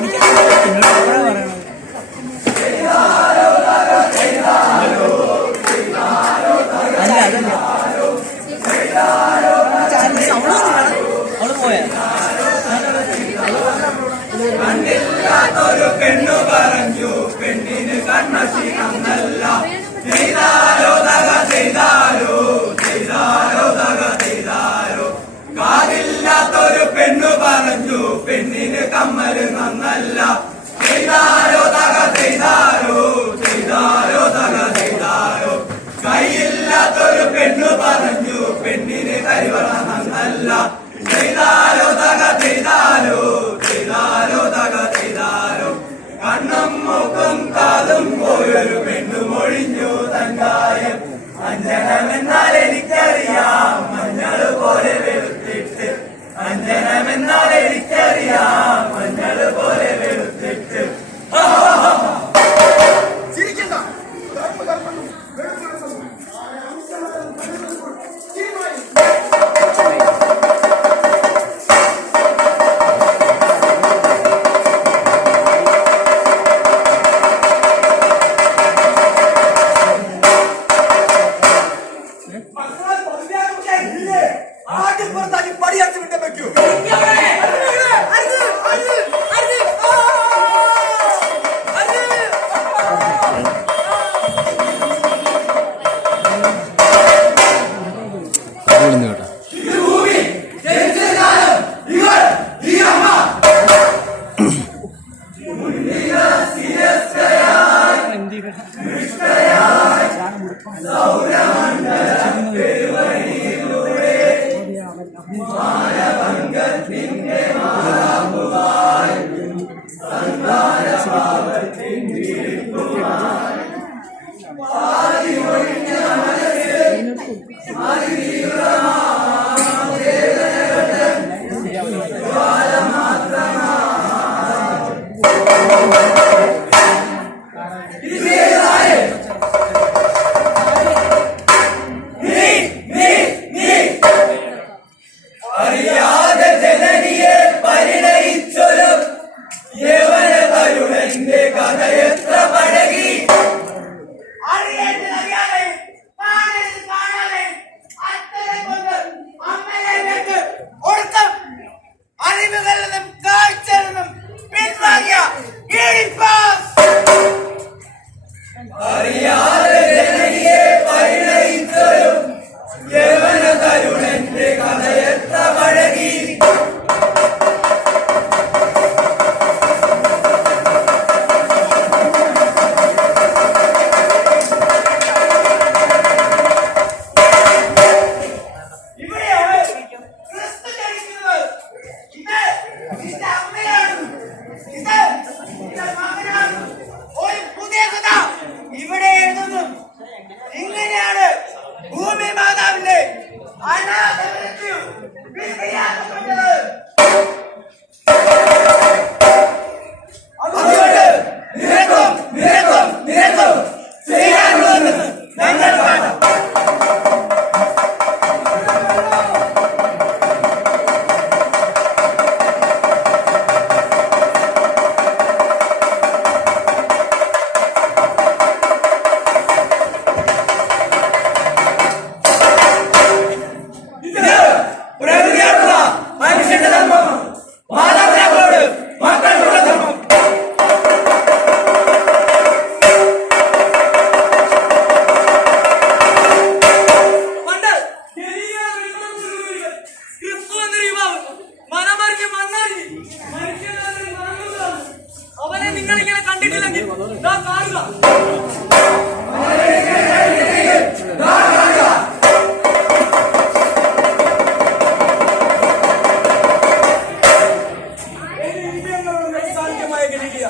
Hay un agora para não. அறிவுகள் really? ചെയ്തിരിക്കുക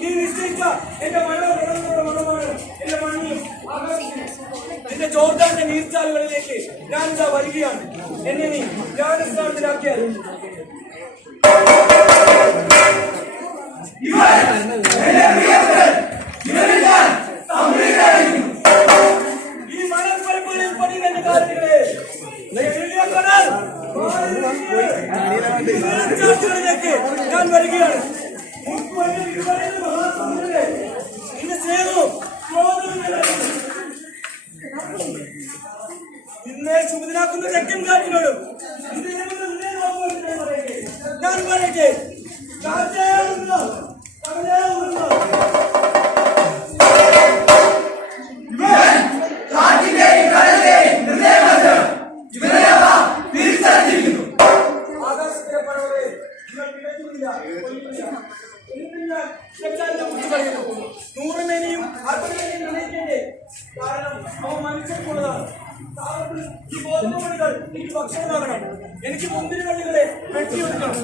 നീ നിശ്ചയിച്ച എന്റെ മണ്ണ് പ്രകടനങ്ങളുടെ മണ്ണമാണ്. എന്റെ മണ്ണിലും എന്റെ ചോർദാന്റെ നീർച്ചാലുകളിലേക്ക് ഞാൻ ഇതാ വരികയാണ്. എന്നെ നീ ധ്യാനസ്ഥാനത്തിലാക്കിയാൽ. ഈ മലപ്പരപ്പുകളിൽ പണിയുന്ന കാര്യങ്ങളെ ഞാൻ വരികയാണ്. भगवान കാരണം അവ മനുഷ്യർക്കുള്ളതാണ്. ഈ ഗോതമ്പുമണികൾ എനിക്ക് ഭക്ഷണമാകണം. എനിക്ക് മുന്തിരി വള്ളികളെ വെട്ടിയെടുക്കണം